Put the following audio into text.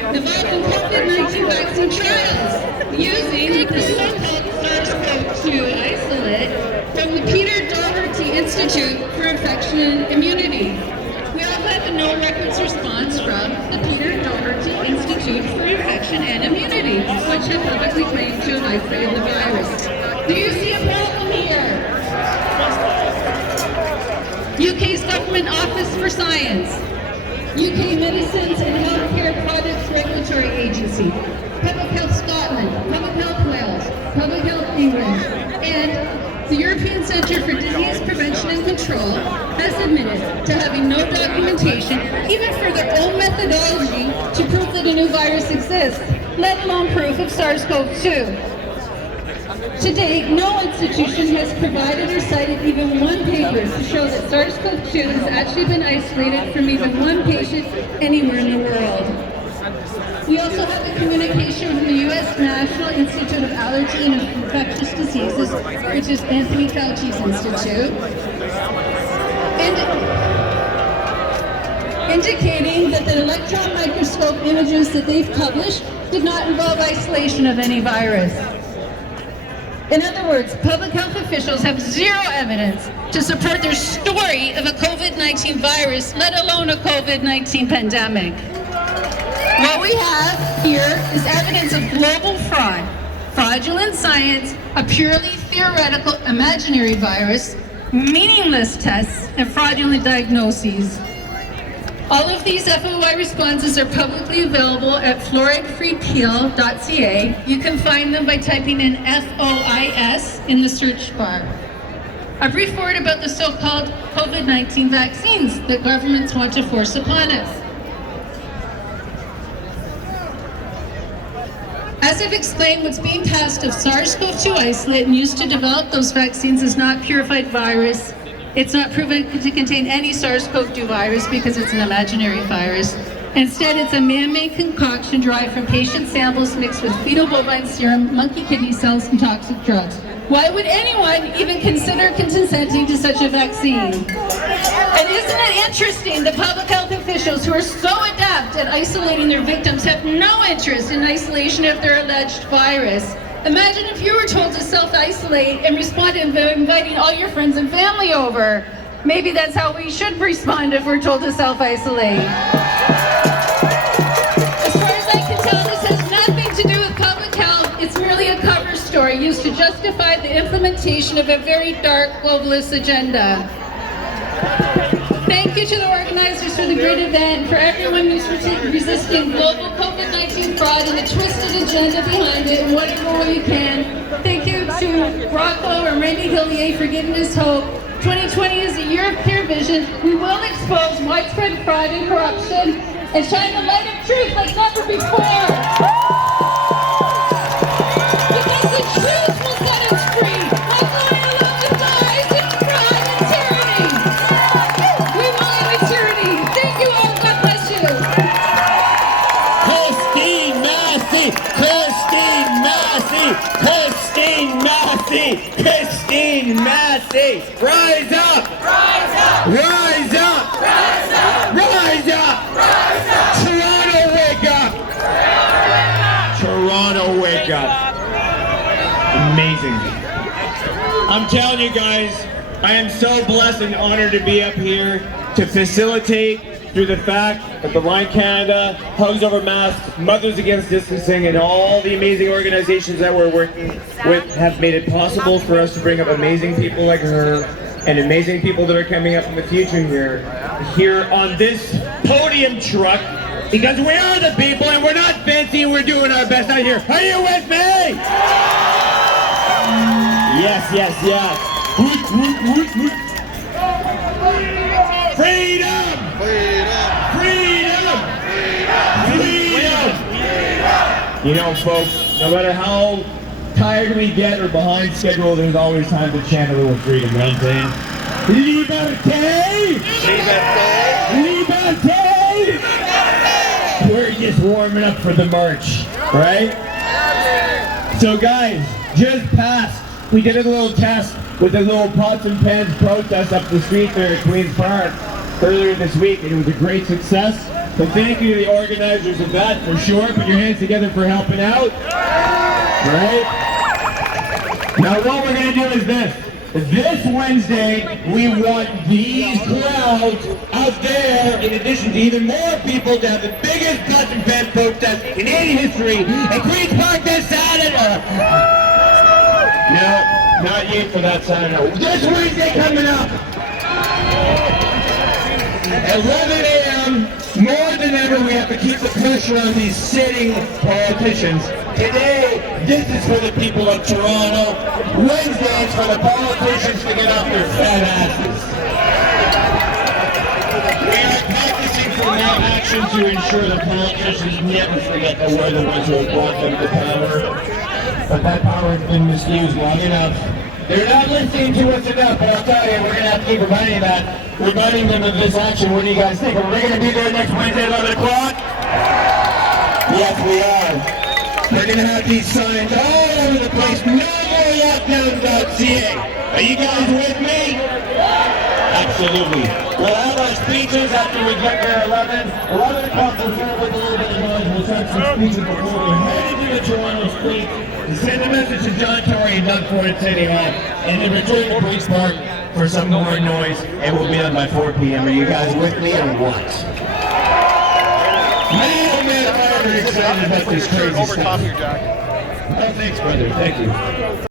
involved in COVID-19 vaccine trials using the so-called SARS-CoV-2 isolate from the Peter Doherty Institute for Infection and Immunity. We also have a no records response from the Peter Doherty Institute for Infection and Immunity, which have publicly claimed to have isolated the virus. Do you see a problem here? UK's Government Office for Science, UK Medicines and Healthcare Products Regulatory Agency, Public Health Scotland, Public Health Wales, Public Health England, and the European Centre for Disease Prevention and Control has admitted to having no documentation, even for their own methodology, to prove that a new virus exists, let alone proof of SARS-CoV-2. To date, no institution has provided or cited even one paper to show that SARS-CoV-2 has actually been isolated from even one patient anywhere in the world. We also have a communication from the U.S. National Institute of Allergy and Infectious Diseases, which is Anthony Fauci's institute, indicating that the electron microscope images that they've published did not involve isolation of any virus. In other words, public health officials have zero evidence to support their story of a COVID-19 virus, let alone a COVID-19 pandemic. What we have here is evidence of global fraud, fraudulent science, a purely theoretical imaginary virus, meaningless tests, and fraudulent diagnoses. All of these FOI responses are publicly available at fluoridefreepeel.ca. You can find them by typing in FOIS in the search bar. A brief word about the so-called COVID-19 vaccines that governments want to force upon us. As I've explained, what's being passed of SARS-CoV-2 isolate and used to develop those vaccines is not purified virus. It's not proven to contain any SARS-CoV-2 virus because it's an imaginary virus. Instead, it's a man-made concoction derived from patient samples mixed with fetal bovine serum, monkey kidney cells, and toxic drugs. Why would anyone even consider consenting to such a vaccine? And isn't it interesting that public health officials who are so adept at isolating their victims have no interest in isolation of their alleged virus? Imagine if you were told to self-isolate and respond to inviting all your friends and family over. Maybe that's how we should respond if we're told to self-isolate. As far as I can tell, this has nothing to do with public health. It's merely a cover story used to justify the implementation of a very dark globalist agenda. Thank you to the organizers for the great event, and for everyone who's resisting global COVID-19 fraud and the twisted agenda behind it in whatever way you can. Thank you to Rocco and Randy Hillier for giving us hope. 2020 is a year of clear vision. We will expose widespread fraud and corruption and shine the light of truth like never before. Because the truth will set us free. Not going along with lies and fraud and tyranny. We will end with tyranny. Thank you all. God bless you. Christine Massey! Christine Massey! Christine Massey! Christine Massey! Rise up! Rise up! Rise up! Rise up! Rise up! Rise up! Toronto, wake up! Toronto, wake up! Amazing. I'm telling you guys, I am so blessed and honored to be up here to facilitate through the fact that the Line Canada, Hugs Over Masks, Mothers Against Distancing, and all the amazing organizations that we're working with have made it possible for us to bring up amazing people like her and amazing people that are coming up in the future here on this podium truck, because we are the people and we're not fancy and we're doing our best out here. Are you with me? Yes, yes, yes. Freedom! Freedom! Freedom! Freedom! You know, folks, no matter how tired we get or behind schedule, there's always time to chant a little freedom, you know what I'm saying? Liberté! Liberté! Liberté! We're just warming up for the march, right? So guys, just past, we did a little test with the little pots and pans protest up the street there at Queen's Park. earlier this week, and it was a great success. So thank you to the organizers of that, for sure. Put your hands together for helping out. Right? Now what we're going to do is this. This Wednesday, we want these crowds out there, in addition to even more people, to have the biggest Custom Fan protest in any history at Queen's Park this Saturday. No, not yet for that Saturday. This Wednesday coming up. 11 a.m. More than ever, we have to keep the pressure on these sitting politicians. Today, this is for the people of Toronto. Wednesday, it's for the politicians to get off their fat asses. We are practicing for more action to ensure the politicians never forget that we're the ones who have brought them to power. But that power has been misused long enough. They're not listening to us enough, but I'll tell you, we're going to have to keep reminding them of this action. What do you guys think? Are we going to be there next Wednesday at 11 o'clock? Yes, we are. We're going to have these signs all over the place. No more lockdown.ca. Are you guys with me? Absolutely. We'll have our speeches after we get there at 11. 11 o'clock, we'll start with a little bit of noise. We'll start some speeches before we head into the Toronto streets to send a message to John Tory and Doug Ford at City Hall, and then return to Queen's Park for some more noise, and we'll be done by 4 p.m. Are you guys with me or what? Man, oh man, I'm very excited about this crazy stuff. Oh, thanks, brother. Thank you.